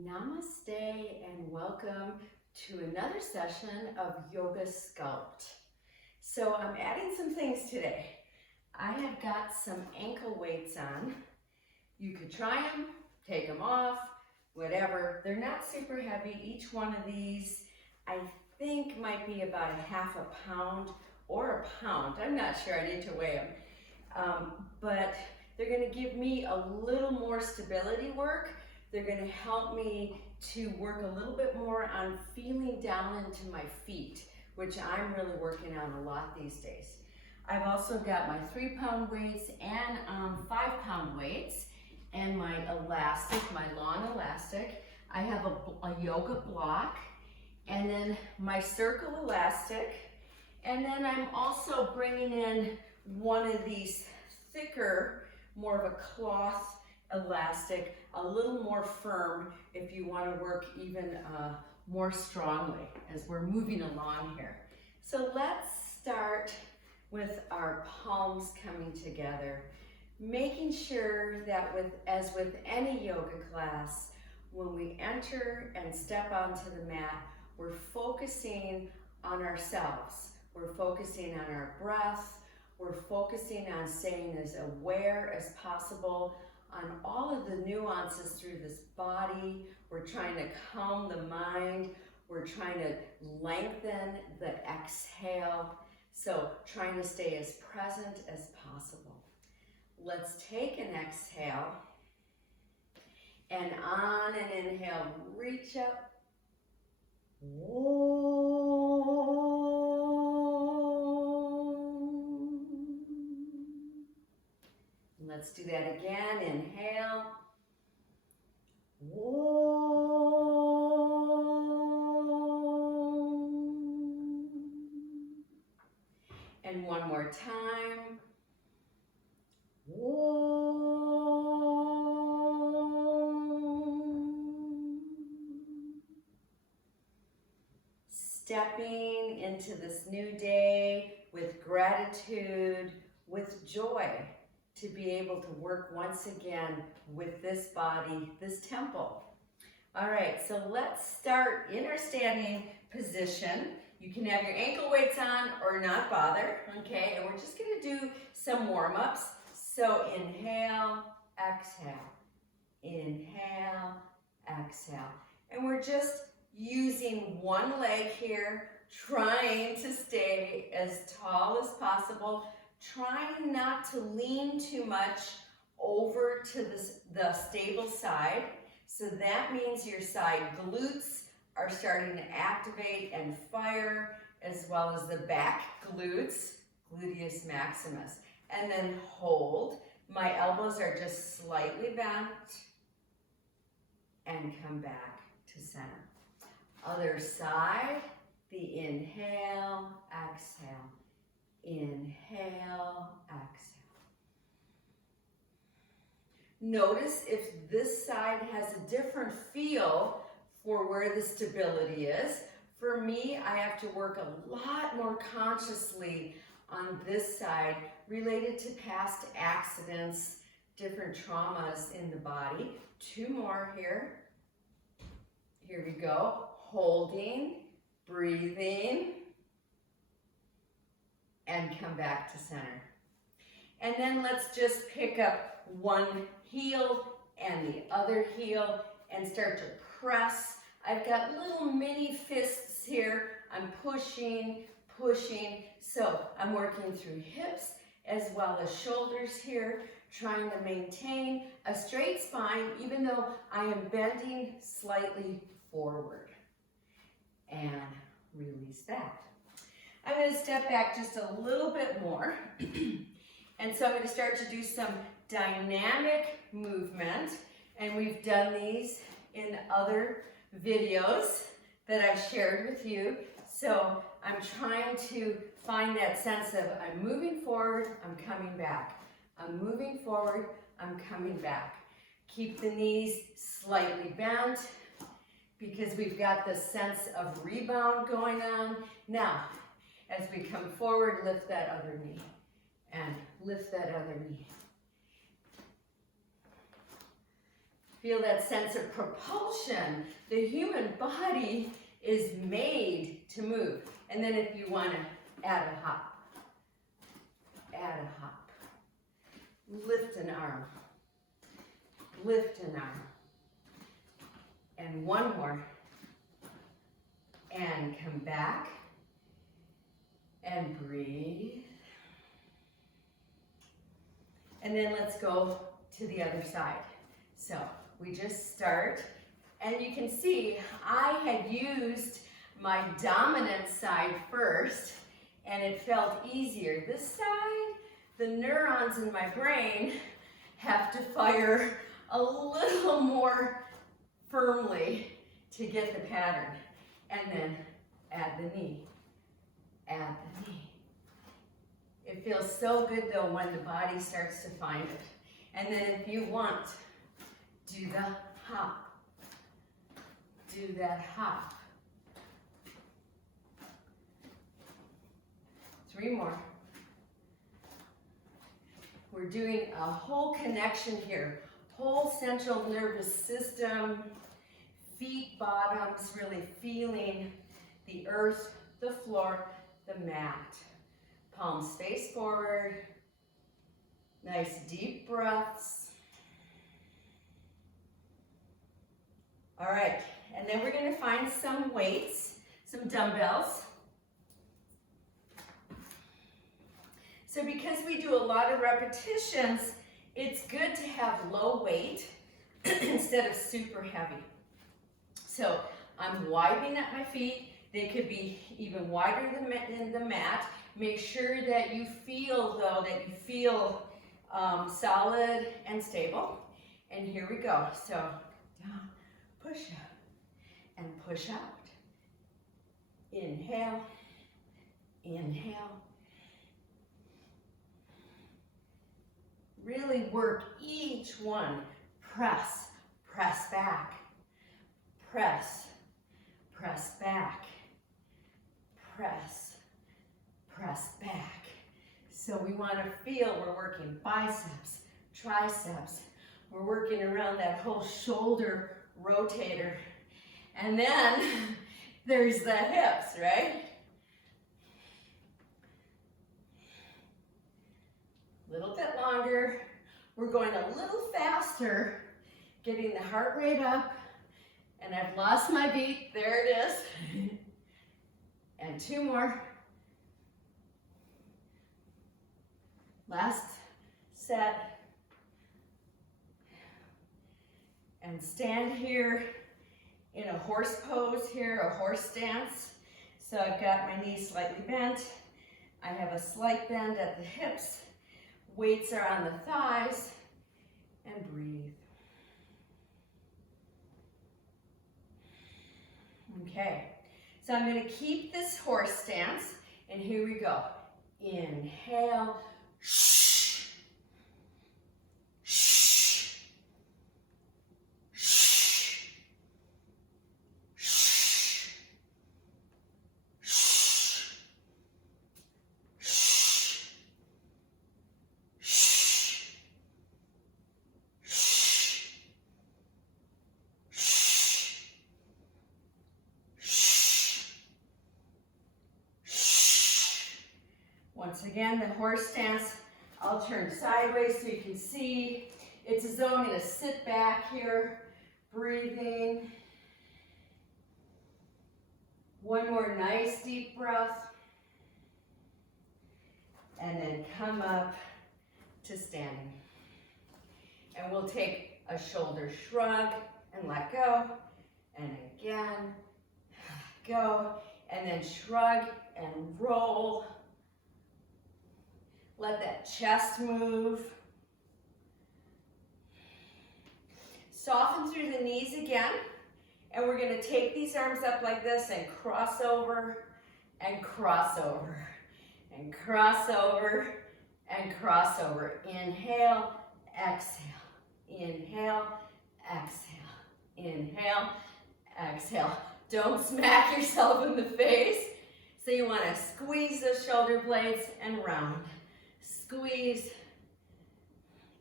Namaste and welcome to another session of Yoga Sculpt. So I'm adding some things today. I have got some ankle weights on. You could try them, take them off, whatever. They're not super heavy. Each one of these I think might be about a half a pound or a pound. I'm not sure, I need to weigh them. But they're going to give me a little more stability work. They're going to help me to work a little bit more on feeling down into my feet, which I'm really working on a lot these days. I've also got my 3-pound weights and 5-pound weights and my elastic, my long elastic. I have a yoga block and then my circle elastic. And then I'm also bringing in one of these thicker, more of a cloth elastic, a little more firm if you want to work even more strongly as we're moving along here. So let's start with our palms coming together, making sure that as with any yoga class, when we enter and step onto the mat, we're focusing on ourselves. We're focusing on our breath. We're focusing on staying as aware as possible on all of the nuances through this body. We're trying to calm the mind. We're trying to lengthen the exhale. So trying to stay as present as possible. Let's take an exhale. And on an inhale, reach up. Let's do that again. Inhale. And one more time. Stepping into this new day with gratitude, with joy, to be able to work once again with this body, this temple. All right, so let's start in our standing position. You can have your ankle weights on or not bother, okay? And we're just gonna do some warm-ups. So inhale, exhale, inhale, exhale. And we're just using one leg here, trying to stay as tall as possible, trying not to lean too much over to the stable side. So that means your side glutes are starting to activate and fire, as well as the back glutes, gluteus maximus. And then hold. My elbows are just slightly bent and come back to center. Other side, the inhale, exhale. Inhale, exhale. Notice if this side has a different feel for where the stability is. For me, I have to work a lot more consciously on this side related to past accidents, different traumas in the body. 2 more here. Here we go. Holding, breathing, and come back to center. And then let's just pick up one heel and the other heel and start to press. I've got little mini fists here. I'm pushing, pushing. So I'm working through hips as well as shoulders here, trying to maintain a straight spine even though I am bending slightly forward. And release that. I'm going to step back just a little bit more. And so I'm going to start to do some dynamic movement. And we've done these in other videos that I've shared with you. So I'm trying to find that sense of I'm moving forward, I'm coming back. I'm moving forward, I'm coming back. Keep the knees slightly bent because we've got this sense of rebound going on. Now, as we come forward, lift that other knee and lift that other knee. Feel that sense of propulsion. The human body is made to move. And then if you want to add a hop, add a hop. Lift an arm, lift an arm. And one more. And come back and breathe. And then let's go to the other side. So we just start, and you can see I had used my dominant side first, and it felt easier. This side, the neurons in my brain have to fire a little more firmly to get the pattern. And then add the knee, add the knee. It feels so good though when the body starts to find it. And then if you want, do the hop. Do that hop. 3 more. We're doing a whole connection here. Whole central nervous system, feet, bottoms, really feeling the earth, the floor, the mat. Palms face forward. Nice deep breaths. All right, and then we're going to find some weights, some dumbbells. So because we do a lot of repetitions, it's good to have low weight instead of super heavy. So I'm widening at my feet. They could be even wider than the mat. Make sure that you feel, though, that you feel solid and stable. And here we go. So down, push up, and push out. Inhale, inhale. Really work each one. Press, press back. Press, press back. Press, press back. So we want to feel we're working biceps, triceps. We're working around that whole shoulder rotator. And then there's the hips, right? A little bit longer. We're going a little faster, getting the heart rate up. And I've lost my beat. There it is. And 2 more. Last set. And stand here in a horse pose here, a horse stance. So I've got my knees slightly bent. I have a slight bend at the hips. Weights are on the thighs. And breathe. Okay, so I'm going to keep this horse stance, and here we go. Inhale, shh, shh, shh, shh, shh, shh, shh, Once again, the horse stance, I'll turn sideways so you can see. It's as though I'm going to sit back here, breathing. One more nice deep breath. And then come up to standing. And we'll take a shoulder shrug and let go. And again, go. And then shrug and roll. Let that chest move. Soften through the knees again. And we're going to take these arms up like this and cross over and cross over and cross over and cross over. Inhale, exhale. Inhale, exhale. Inhale, exhale. Don't smack yourself in the face. So you want to squeeze those shoulder blades and round. Squeeze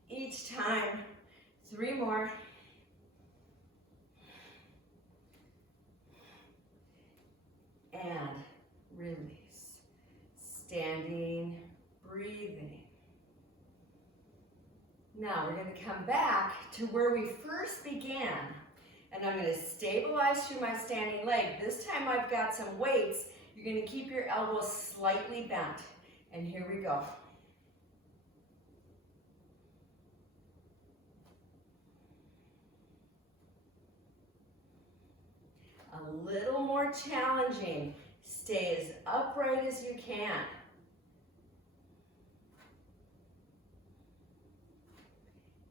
each time. 3 more. come back to where we first began. And I'm going to stabilize through my standing leg. This time I've got some weights. You're going to keep your elbows slightly bent. And here we go. A little more challenging. Stay as upright as you can.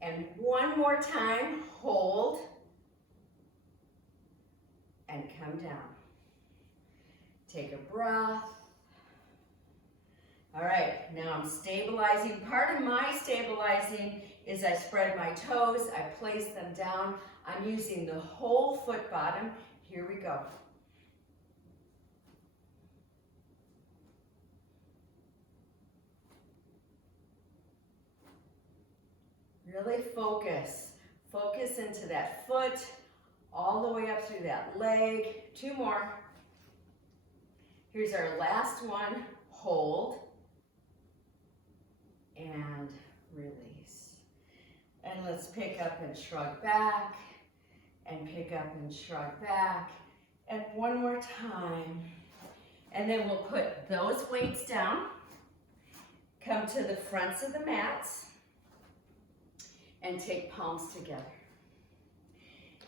And one more time, hold. And come down. Take a breath. All right, now I'm stabilizing. Part of my stabilizing is I spread my toes, I place them down. I'm using the whole foot bottom. Here we go. Really focus. Focus into that foot, all the way up through that leg. 2 more. Here's our last one. Hold. And release. And let's pick up and shrug back. And pick up and shrug back. And one more time. And then we'll put those weights down. Come to the fronts of the mats. And take palms together.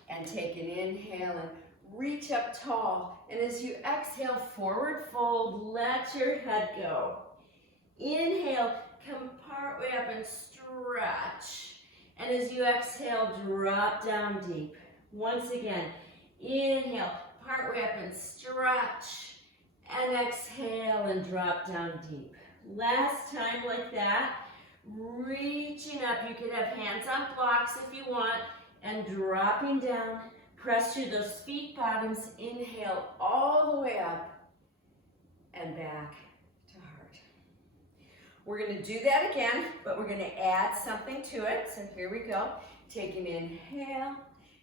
And take an inhale and reach up tall. And as you exhale, forward fold, let your head go. Inhale, come part way up and stretch. And as you exhale, drop down deep. Once again, inhale, part way up and stretch. And exhale and drop down deep. Last time like that. Reaching up, you could have hands on blocks if you want, and dropping down. Press through those feet bottoms. Inhale all the way up and back to heart. We're going to do that again, but we're going to add something to it. So here we go. Take an inhale,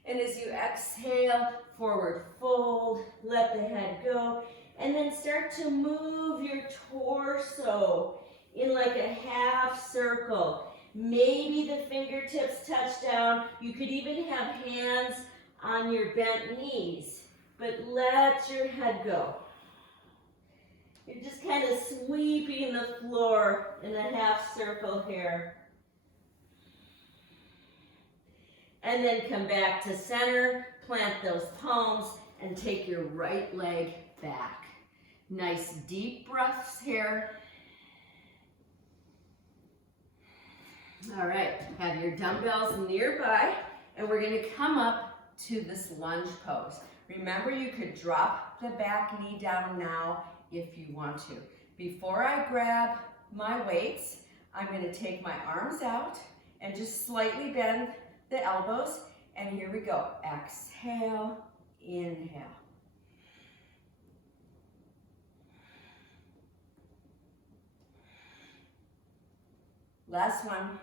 and as you exhale, forward fold, let the head go, and then start to move your torso in like a half circle. Maybe the fingertips touch down. You could even have hands on your bent knees, but let your head go. You're just kind of sweeping the floor in a half circle here. And then come back to center, plant those palms, and take your right leg back. Nice deep breaths here. All right, have your dumbbells nearby, and we're going to come up to this lunge pose. Remember, you could drop the back knee down now if you want to. Before I grab my weights, I'm going to take my arms out and just slightly bend the elbows, and here we go. Exhale, inhale. Last one.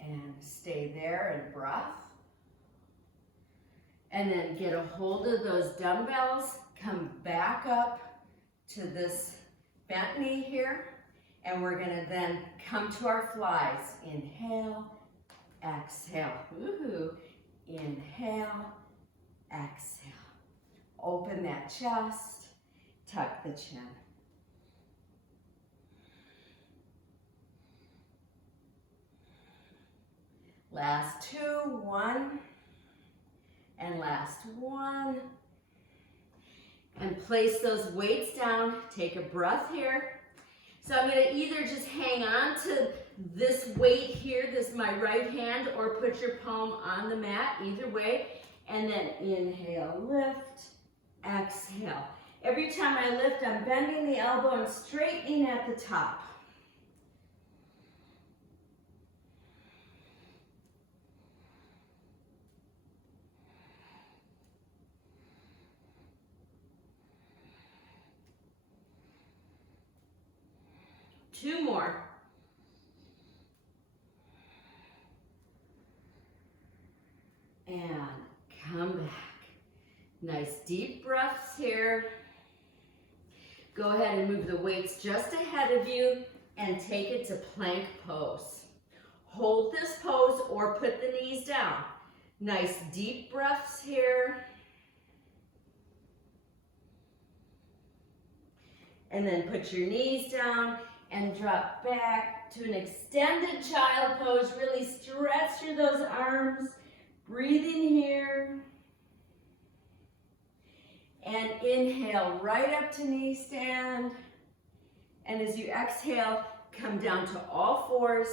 And stay there and breath. And then get a hold of those dumbbells. Come back up to this bent knee here. And we're going to then come to our flies. Inhale, exhale. Woohoo. Inhale, exhale. Open that chest. Tuck the chin. Last 2, 1, and last 1. And place those weights down. Take a breath here. So I'm going to either just hang on to this weight here, this is my right hand, or put your palm on the mat, either way. And then inhale, lift, exhale. Every time I lift, I'm bending the elbow and straightening at the top. Two more. And come back. Nice deep breaths here. Go ahead and move the weights just ahead of you and take it to plank pose. hold this pose or put the knees down. Nice deep breaths here. And then put your knees down and drop back to an extended child pose. Really stretch through those arms. Breathe in here. And inhale right up to knee stand. And as you exhale, come down to all fours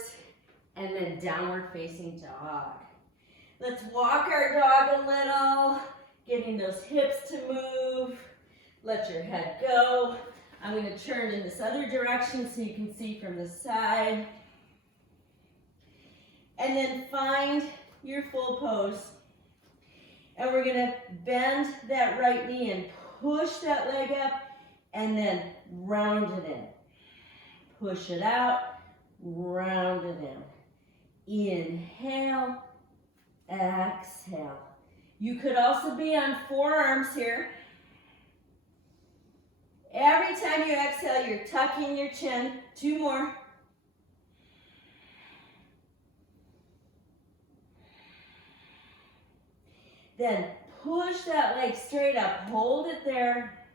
and then downward facing dog. Let's walk our dog a little, getting those hips to move. Let your head go. I'm going to turn in this other direction so you can see from the side. And then find your full pose. And we're going to bend that right knee and push that leg up and then round it in. Push it out, round it in. Inhale, exhale. You could also be on forearms here. Every time you exhale, you're tucking your chin. 2 more. Then push that leg straight up. Hold it there.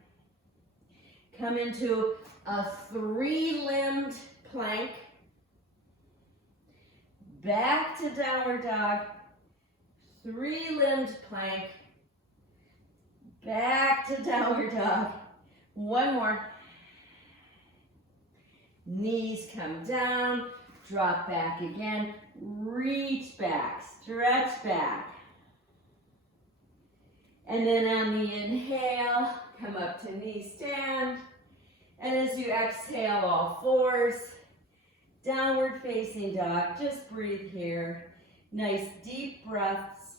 Come into a 3-limbed plank. Back to downward dog. 3-limbed plank. Back to downward dog. 1 more. Knees come down. Drop back again. Reach back. Stretch back. And then on the inhale, come up to knee stand. And as you exhale, all fours, downward facing dog. Just breathe here. Nice deep breaths.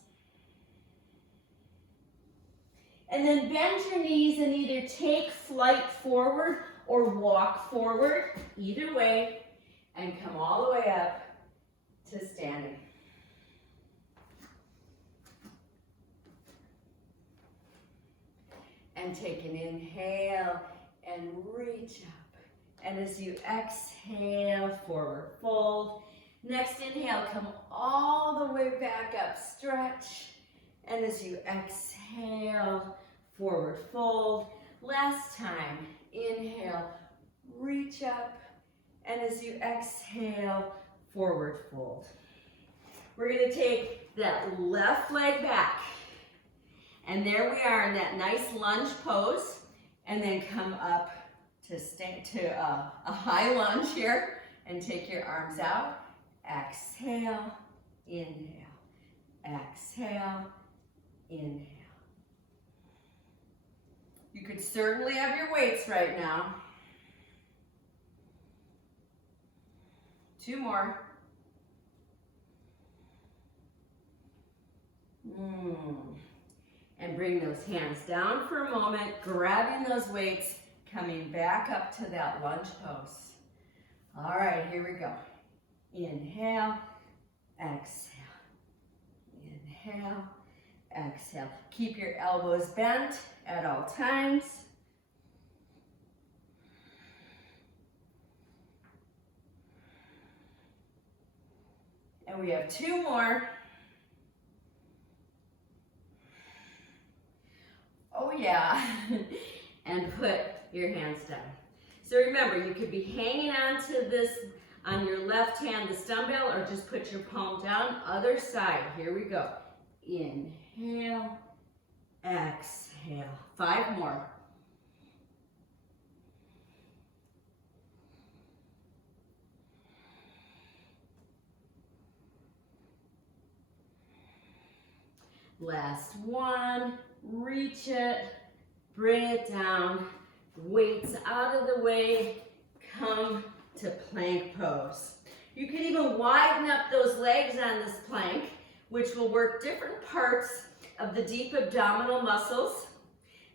And then bend your knees and either take flight forward or walk forward, either way, and come all the way up to standing. And take an inhale and reach up. And as you exhale, forward fold. Next inhale, come all the way back up, stretch. And as you exhale, forward fold. Last time, inhale, reach up. And as you exhale, forward fold. We're going to take that left leg back. And there we are in that nice lunge pose. And then come up to a high lunge here. And take your arms out. Exhale, inhale. Exhale, inhale. You could certainly have your weights right now. 2 more. And bring those hands down for a moment, grabbing those weights, coming back up to that lunge pose. All right, here we go. Inhale, exhale. Inhale, exhale. Keep your elbows bent at all times. And we have 2 more. Oh yeah. And put your hands down. So remember, you could be hanging on to this on your left hand, this dumbbell, or just put your palm down. Other side. Here we go. Inhale, exhale. 5 more. Last one. Reach it. Bring it down. Weights out of the way. Come to plank pose. You can even widen up those legs on this plank, which will work different parts of the deep abdominal muscles.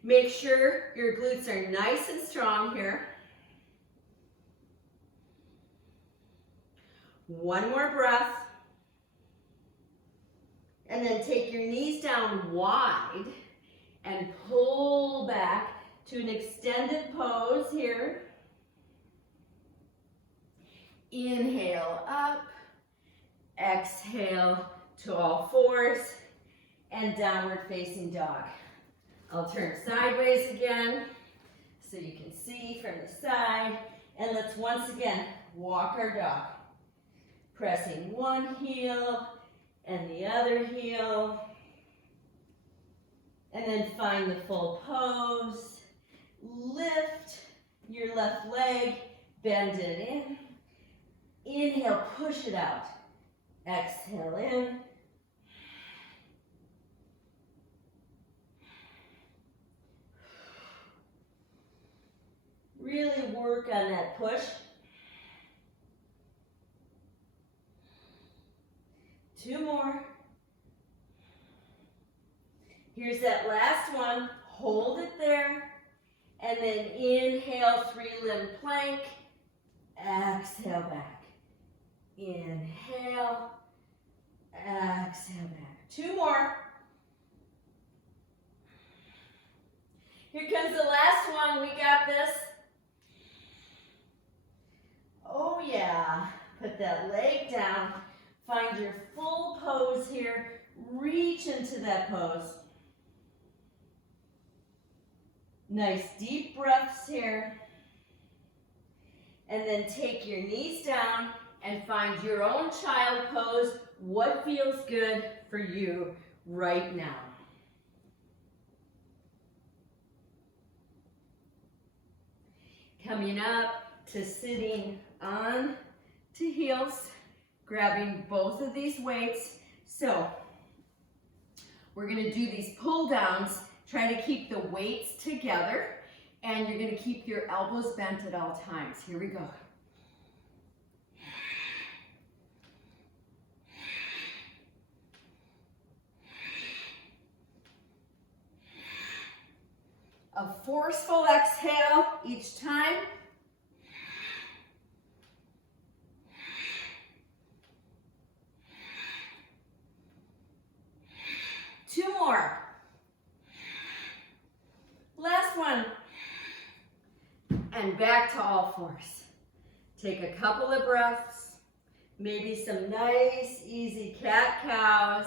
Make sure your glutes are nice and strong here. 1 more breath. And then take your knees down wide and pull back to an extended pose here. Inhale up, Exhale to all fours and downward facing dog. I'll turn sideways again so you can see from the side. And let's once again walk our dog. Pressing one heel and the other heel. And then find the full pose. Lift your left leg, bend it in. Inhale, push it out. Exhale in. Really work on that push. Two more. Here's that last one. Hold it there. And then inhale, 3-limb plank. Exhale back. Inhale. Exhale back. Two more. Here comes the last one. We got this. Oh yeah. Put that leg down. Find your full pose here. Reach into that pose. Nice deep breaths here. And then take your knees down and find your own child pose. What feels good for you right now? Coming up to sitting on to heels, grabbing both of these weights. So we're going to do these pull downs. Try to keep the weights together, and you're going to keep your elbows bent at all times. Here we go. A forceful exhale each time. Two more. Last one. And back to all fours. Take a couple of breaths. Maybe some nice, easy cat-cows.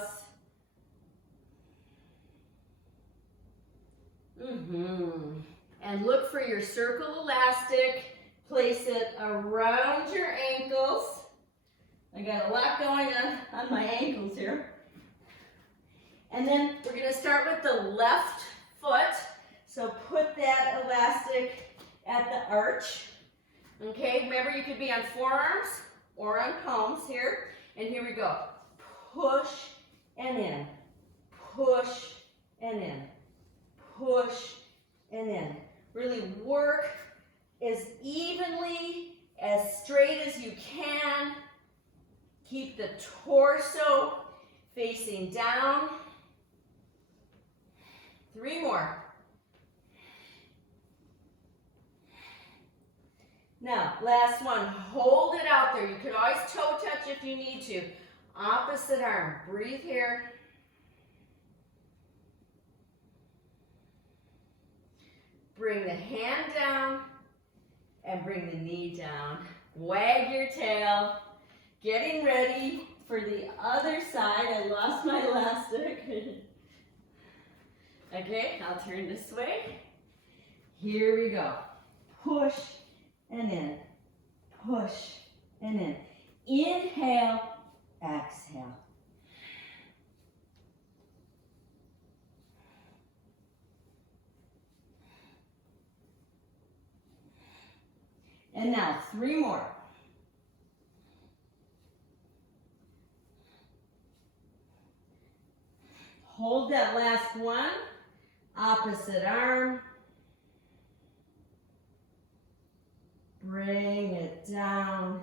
And look for your circle elastic. Place it around your ankles. I got a lot going on my ankles here. And then we're going to start with the left foot. So put that elastic at the arch. Okay, remember you could be on forearms or on palms here. And here we go. Push and in. Push and in. Push and in. Really work as evenly, as straight as you can. Keep the torso facing down. 3 more. Now, last one. Hold it out there. You could always toe touch if you need to. Opposite arm. Breathe here. Bring the hand down and bring the knee down. Wag your tail. Getting ready for the other side. I lost my elastic. Okay, I'll turn this way. Here we go. Push and in. Push and in. Inhale, exhale. And now 3 more. Hold that last one. Opposite arm. Bring it down.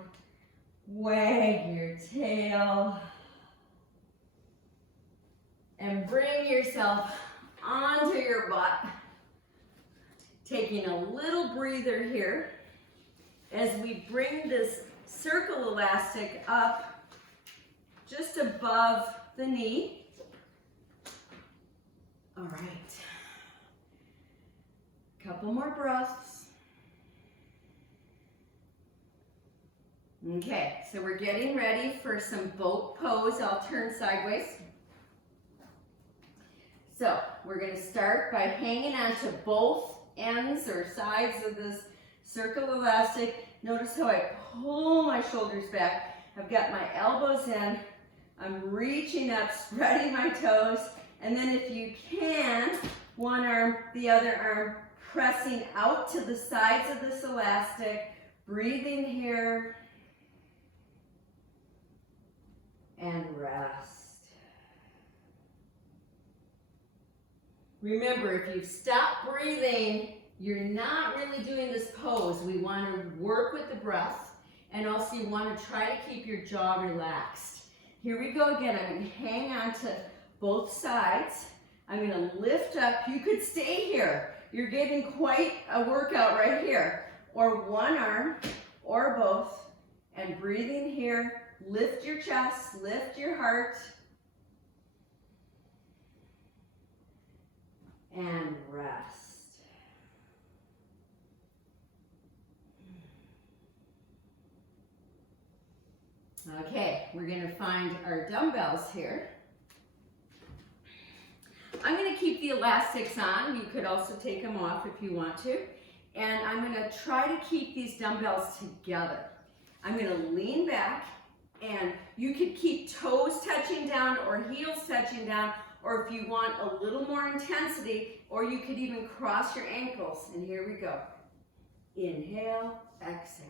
Wag your tail. And bring yourself onto your butt. Taking a little breather here as we bring this circle elastic up just above the knee. All right. Couple more breaths. Okay, so we're getting ready for some boat pose. I'll turn sideways. So we're going to start by hanging onto both ends or sides of this circle elastic. Notice how I pull my shoulders back. I've got my elbows in. I'm reaching up, spreading my toes. And then if you can, one arm, the other arm, pressing out to the sides of this elastic. Breathing here. And rest. Remember, if you stop breathing, you're not really doing this pose. We want to work with the breath, and also you want to try to keep your jaw relaxed. Here we go again. I'm going to hang on to both sides. I'm going to lift up. You could stay here. You're getting quite a workout right here. Or one arm, or both, and breathing here. Lift your chest, lift your heart, and rest. Okay, we're going to find our dumbbells here. I'm going to keep the elastics on. You could also take them off if you want to. And I'm going to try to keep these dumbbells together. I'm going to lean back. And you could keep toes touching down or heels touching down, or if you want a little more intensity, or you could even cross your ankles. And here we go. Inhale, exhale.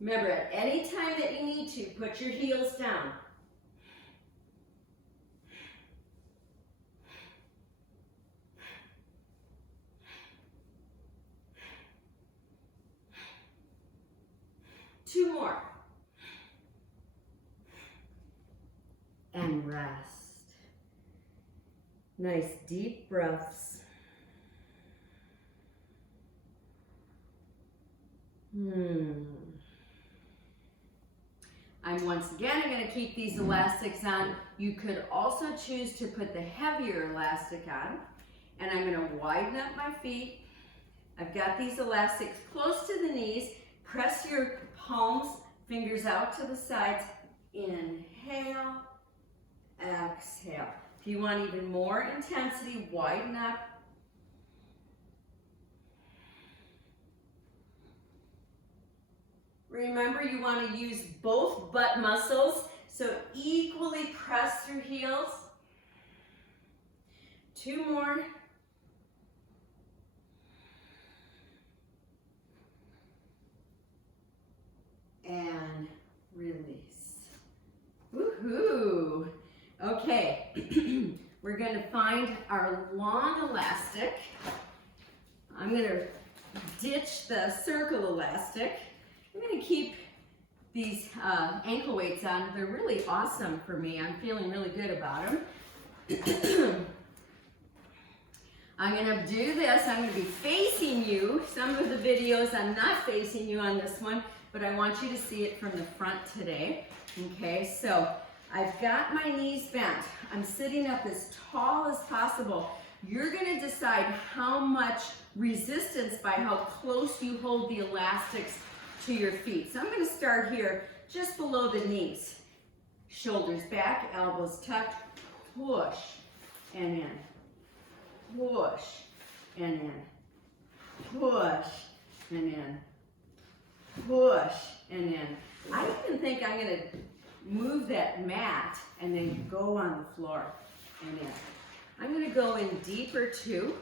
Remember, at any time that you need to, put your heels down. Two more. And rest. Nice deep breaths. I'm once again going to keep these elastics on. You could also choose to put the heavier elastic on. And I'm going to widen up my feet. I've got these elastics close to the knees. Press your palms, fingers out to the sides. Inhale, exhale. If you want even more intensity, widen up. Remember, you want to use both butt muscles, so equally press through heels. Two more. And release. Woohoo! Okay, we're going to find our long elastic. I'm going to ditch the circle elastic. I'm going to keep these ankle weights on. They're really awesome for me. I'm feeling really good about them. I'm going to do this. I'm going to be facing you. Some of the videos I'm not facing you on this one, but I want you to see it from the front today. Okay, so I've got my knees bent. I'm sitting up as tall as possible. You're going to decide how much resistance by how close you hold the elastics to your feet. So I'm going to start here just below the knees. Shoulders back, elbows tucked, push and in. Push and in. Push and in. Push and in. I even think I'm going to move that mat and then go on the floor and in. I'm going to go in deeper too.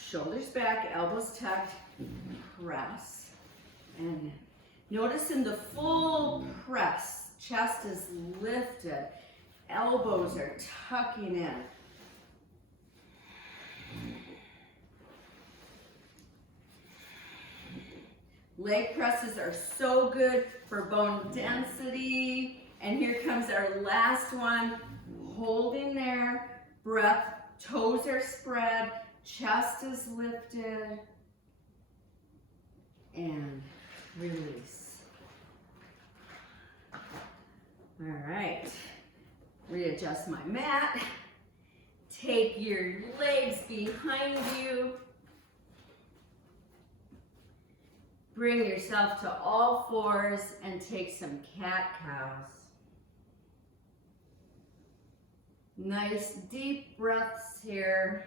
Shoulders back, elbows tucked, press and in. Notice in the full press, chest is lifted, elbows are tucking in. Leg presses are so good for bone density. And here comes our last one. Holding there, breath, toes are spread, chest is lifted, and release. All right, readjust my mat. Take your legs behind you. Bring yourself to all fours and take some cat-cows. Nice deep breaths here.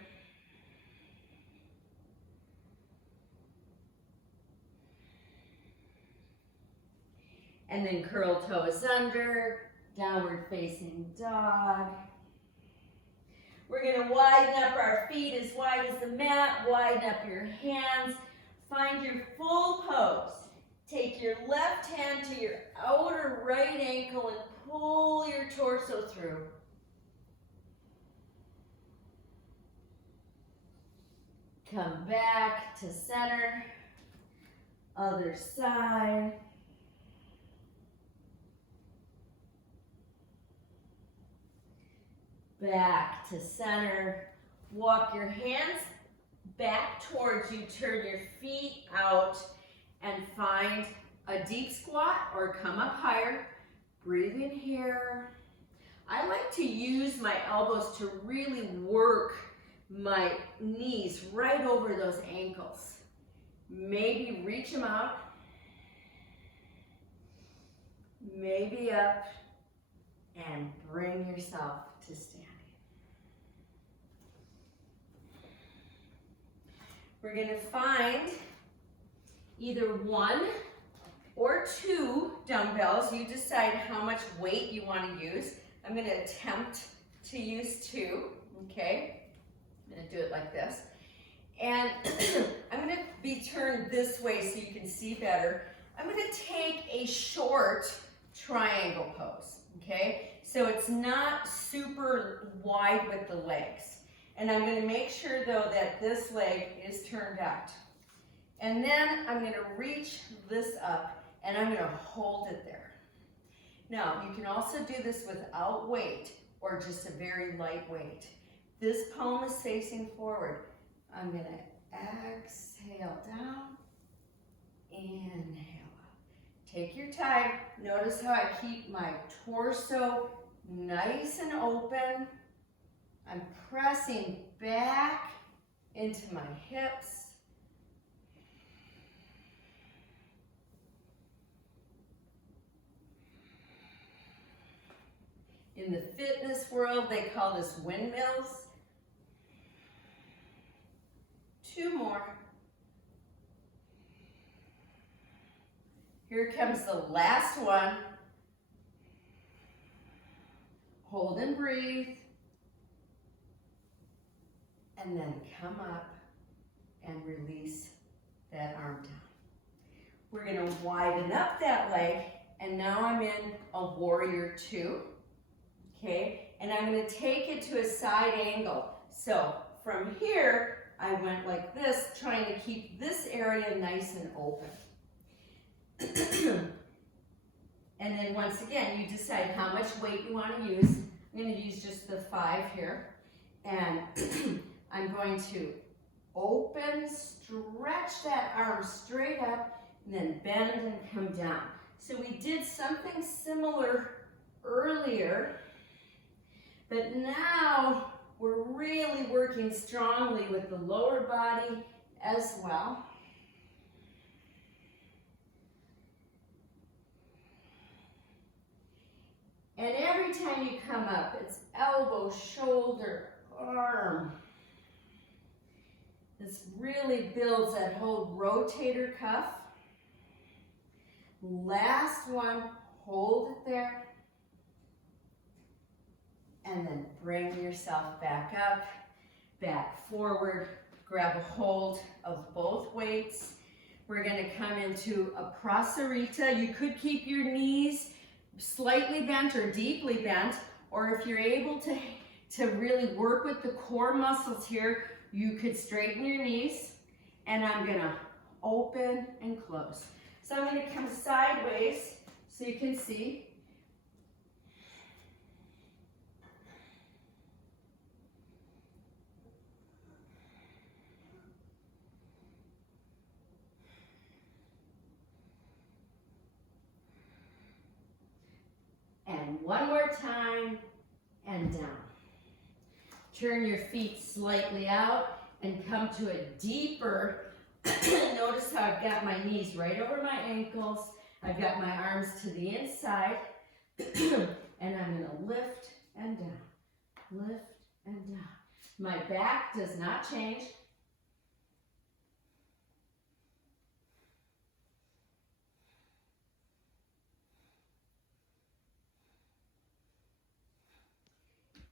And then curl toes under, downward facing dog. We're going to widen up our feet as wide as the mat, widen up your hands. Find your full pose. Take your left hand to your outer right ankle and pull your torso through. Come back to center. Other side. Back to center. Walk your hands back towards you. Turn your feet out and find a deep squat or come up higher. Breathe in here. I like to use my elbows to really work my knees right over those ankles. Maybe reach them out. Maybe up and bring yourself to standing. We're going to find either 1 or 2 dumbbells. You decide how much weight you want to use. I'm going to attempt to use 2, okay? I'm going to do it like this. And I'm going to be turned this way so you can see better. I'm going to take a short triangle pose, okay? So it's not super wide with the legs. And I'm going to make sure, though, that this leg is turned out. And then I'm going to reach this up, and I'm going to hold it there. Now, you can also do this without weight or just a very light weight. This palm is facing forward. I'm going to exhale down, inhale up. Take your time. Notice how I keep my torso nice and open. I'm pressing back into my hips. In the fitness world, they call this windmills. 2 more. Here comes the last one. Hold and breathe. And then come up and release that arm down. We're going to widen up that leg, and now I'm in a warrior 2, okay? And I'm going to take it to a side angle. So from here, I went like this, trying to keep this area nice and open. And then once again, you decide how much weight you want to use. I'm going to use just the 5 here. And I'm going to open, stretch that arm straight up, and then bend and come down. So we did something similar earlier, but now we're really working strongly with the lower body as well. And every time you come up, it's elbow, shoulder, arm. This really builds that whole rotator cuff. Last one, hold it there. And then bring yourself back up, back forward. Grab a hold of both weights. We're going to come into a prasarita. You could keep your knees slightly bent or deeply bent, or if you're able to really work with the core muscles here, you could straighten your knees, and I'm going to open and close. So I'm going to come sideways so you can see. And one more time, and down. Turn your feet slightly out and come to a deeper. Notice how I've got my knees right over my ankles. I've got my arms to the inside. And I'm going to lift and down. Lift and down. My back does not change.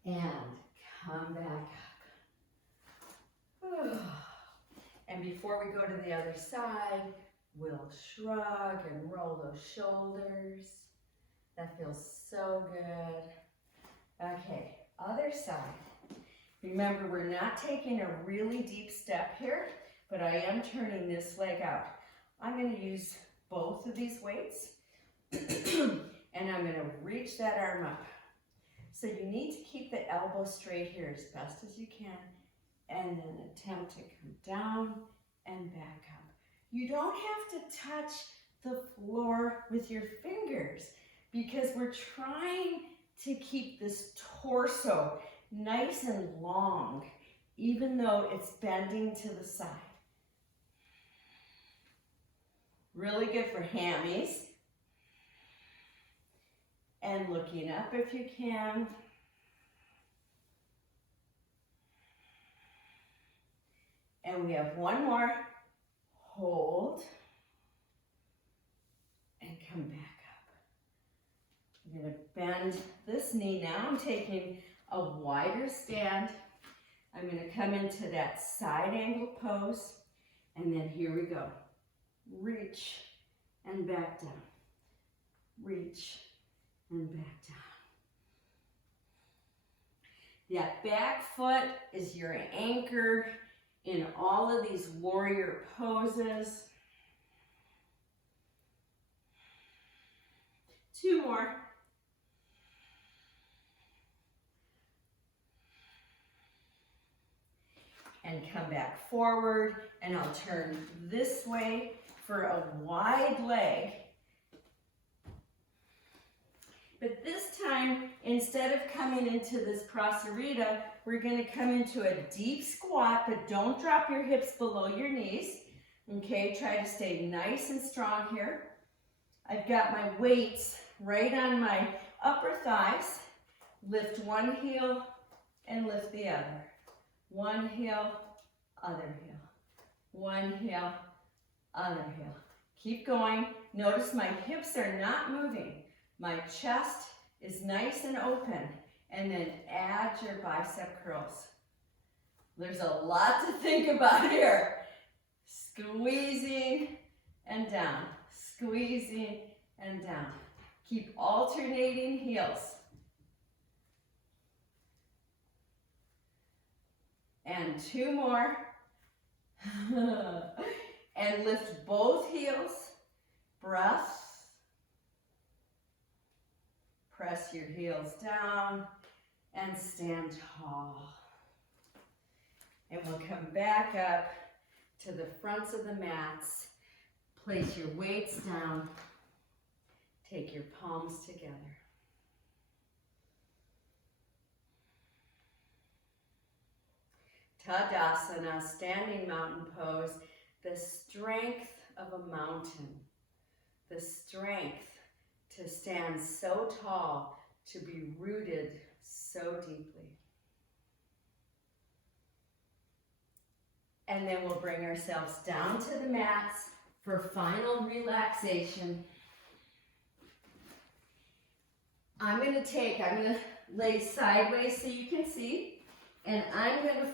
And come back up. And before we go to the other side, we'll shrug and roll those shoulders. That feels so good. Okay, other side. Remember, we're not taking a really deep step here, but I am turning this leg out. I'm going to use both of these weights, and I'm going to reach that arm up. So you need to keep the elbow straight here as best as you can, and then attempt to come down and back up. You don't have to touch the floor with your fingers because we're trying to keep this torso nice and long, even though it's bending to the side. Really good for hammies. And looking up if you can. And we have one more. Hold. And come back up. I'm going to bend this knee now. I'm taking a wider stand. I'm going to come into that side angle pose. And then here we go. Reach and back down. Reach and back down. That back foot is your anchor in all of these warrior poses. 2 more. And come back forward, and I'll turn this way for a wide leg. But this time, instead of coming into this prasarita, we're going to come into a deep squat, but don't drop your hips below your knees. Okay, try to stay nice and strong here. I've got my weights right on my upper thighs. Lift one heel and lift the other. One heel, other heel. One heel, other heel. Keep going. Notice my hips are not moving. My chest is nice and open, and then add your bicep curls. There's a lot to think about here. Squeezing and down, squeezing and down. Keep alternating heels. And 2 more. And lift both heels. Breath. Press your heels down and stand tall. And we'll come back up to the fronts of the mats. Place your weights down. Take your palms together. Tadasana, standing mountain pose, the strength of a mountain, the strength to stand so tall, to be rooted so deeply. And then we'll bring ourselves down to the mats for final relaxation. I'm going to lay sideways so you can see, and I'm going to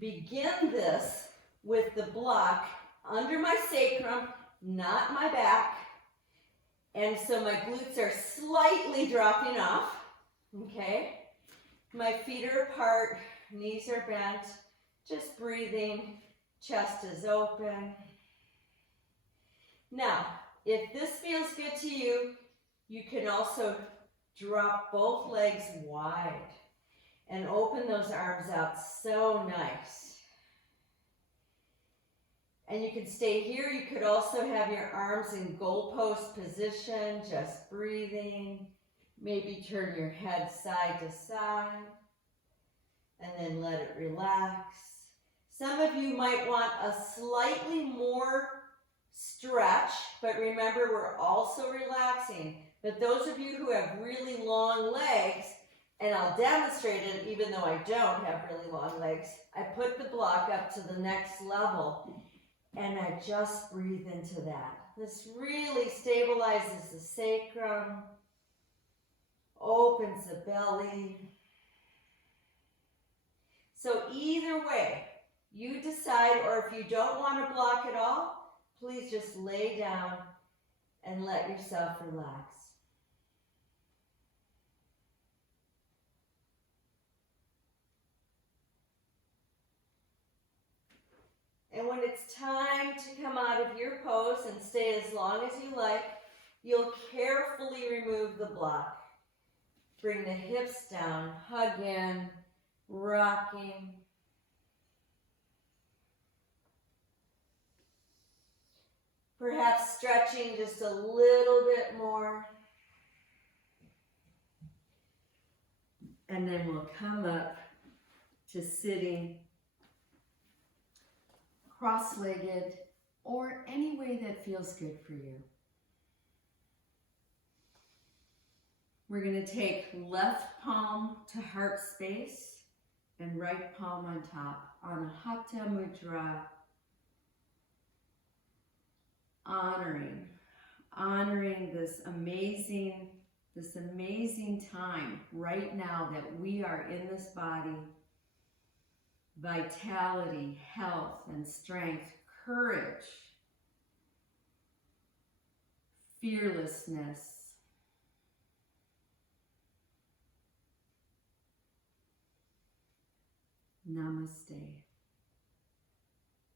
begin this with the block under my sacrum, not my back. And so my glutes are slightly dropping off, okay? My feet are apart, knees are bent, just breathing, chest is open. Now, if this feels good to you, you can also drop both legs wide and open those arms out so nice. And you can stay here. You could also have your arms in goalpost position, just breathing. Maybe turn your head side to side. and then let it relax. Some of you might want a slightly more stretch, but remember we're also relaxing. But those of you who have really long legs, and I'll demonstrate it even though I don't have really long legs, I put the block up to the next level and I just breathe into that. This really stabilizes the sacrum, opens the belly. So either way, you decide, or if you don't want to block at all, please just lay down and let yourself relax. And when it's time to come out of your pose and stay as long as you like, you'll carefully remove the block. Bring the hips down, hug in, rocking. Perhaps stretching just a little bit more. And then we'll come up to sitting cross-legged, or any way that feels good for you. We're going to take left palm to heart space and right palm on top on Hatha Mudra, honoring this amazing time right now that we are in this body. Vitality, health, and strength, courage, fearlessness. Namaste.